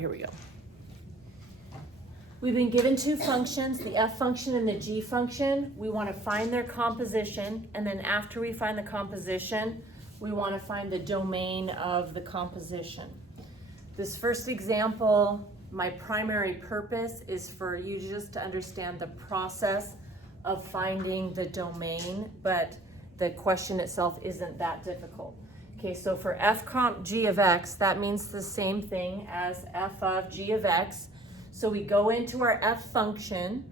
Here we go. We've been given two functions, the f function and the g function. We want to find their composition, and then after we find the composition, we want to find the domain of the composition. This first example, my primary purpose is for you just to understand the process of finding the domain, but the question itself isn't that difficult. Okay, so for f comp g of x, that means the same thing as f of g of x. So we go into our f function,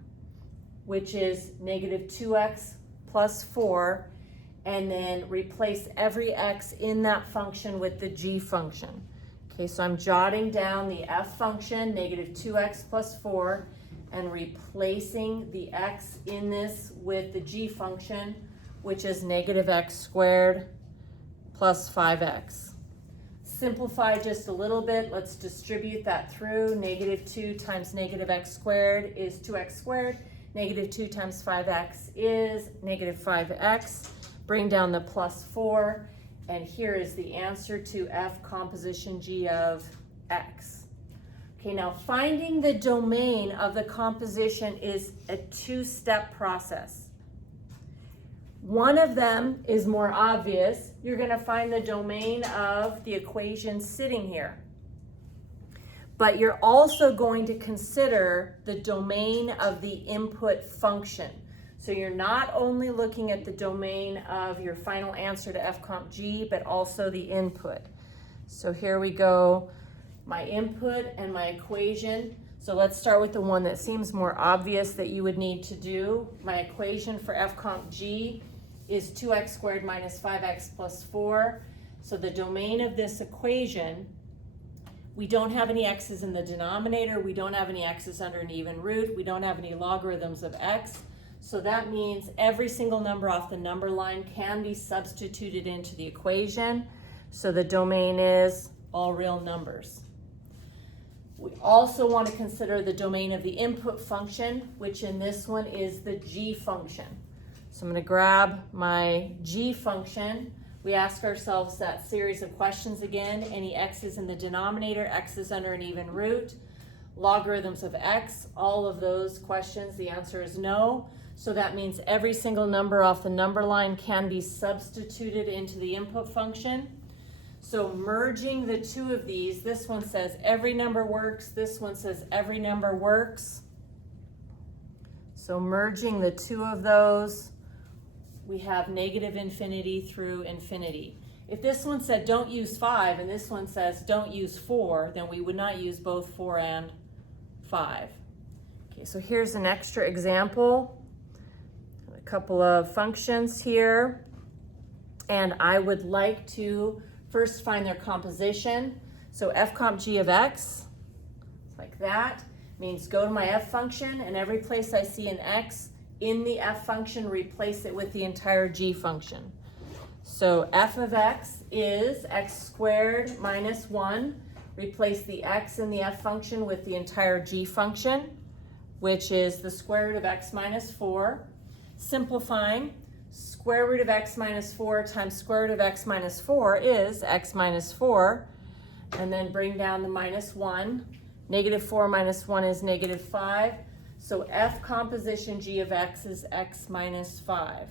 which is negative 2x plus 4, and then replace every x in that function with the g function. Okay, so I'm jotting down the f function, negative 2x plus 4, and replacing the x in this with the g function, which is negative x squared plus 5x. Simplify just a little bit. Let's distribute that through. Negative 2 times negative x squared is 2x squared. Negative 2 times 5x is negative 5x. Bring down the plus 4. And here is the answer to f composition g of x. Okay, now finding the domain of the composition is a two-step process. One of them is more obvious. You're going to find the domain of the equation sitting here. But you're also going to consider the domain of the input function. So you're not only looking at the domain of your final answer to f comp g, but also the input. So here we go, my input and my equation. So let's start with the one that seems more obvious that you would need to do. My equation for f comp g is 2x squared minus 5x plus 4. So the domain of this equation, we don't have any x's in the denominator, we don't have any x's under an even root, we don't have any logarithms of x. So that means every single number off the number line can be substituted into the equation. So the domain is all real numbers. We also want to consider the domain of the input function, which in this one is the g function. So I'm going to grab my g function. We ask ourselves that series of questions again. Any x's in the denominator, x's under an even root, logarithms of x, all of those questions, the answer is no. So that means every single number off the number line can be substituted into the input function. So merging the two of these, this one says every number works, this one says every number works. So merging the two of those, we have negative infinity through infinity. If this one said don't use 5 and this one says don't use 4, then we would not use both 4 and 5. Okay, so here's an extra example. A couple of functions here. And I would like to first find their composition. So f comp g of x, like that, means go to my f function and every place I see an x in the f function, replace it with the entire g function. So f of x is x squared minus 1. Replace the x in the f function with the entire g function, which is the square root of x minus 4. Simplifying, square root of x minus 4 times square root of x minus 4 is x minus 4. And then bring down the minus 1. Negative 4 minus 1 is negative 5. So f composition g of x is x minus 5.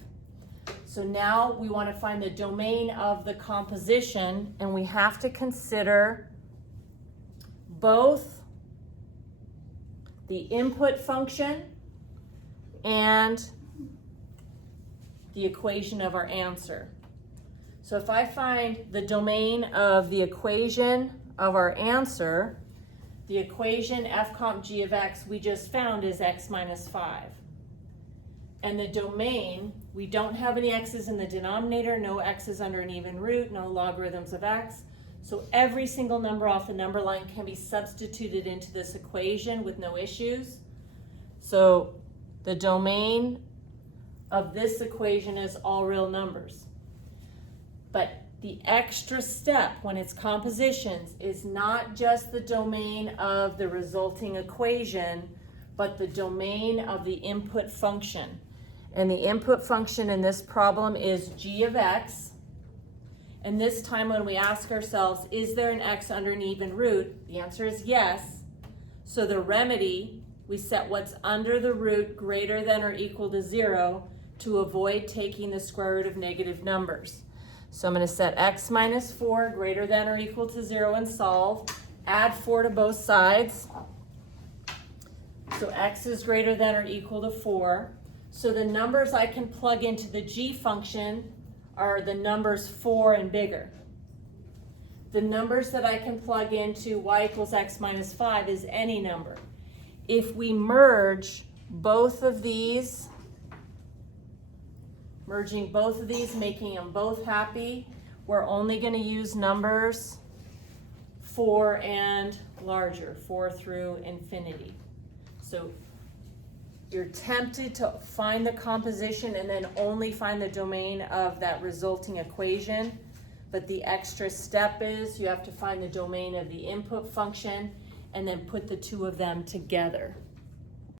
So now we want to find the domain of the composition, and we have to consider both the input function and the equation of our answer. So if I find the domain of the equation of our answer, the equation f comp g of x we just found is x minus 5. And the domain, we don't have any x's in the denominator, no x's under an even root, no logarithms of x. So every single number off the number line can be substituted into this equation with no issues. So the domain of this equation is all real numbers. But the extra step when it's compositions is not just the domain of the resulting equation, but the domain of the input function. And the input function in this problem is g of x. And this time when we ask ourselves, is there an x under an even root? The answer is yes. So the remedy, we set what's under the root greater than or equal to 0 to avoid taking the square root of negative numbers. So I'm going to set x minus 4 greater than or equal to 0 and solve. Add 4 to both sides. So x is greater than or equal to 4. So the numbers I can plug into the g function are the numbers 4 and bigger. The numbers that I can plug into y equals x minus 5 is any number. If we merge both of these, merging both of these, making them both happy, we're only going to use numbers 4 and larger, 4 through infinity. So you're tempted to find the composition and then only find the domain of that resulting equation, but the extra step is you have to find the domain of the input function and then put the two of them together.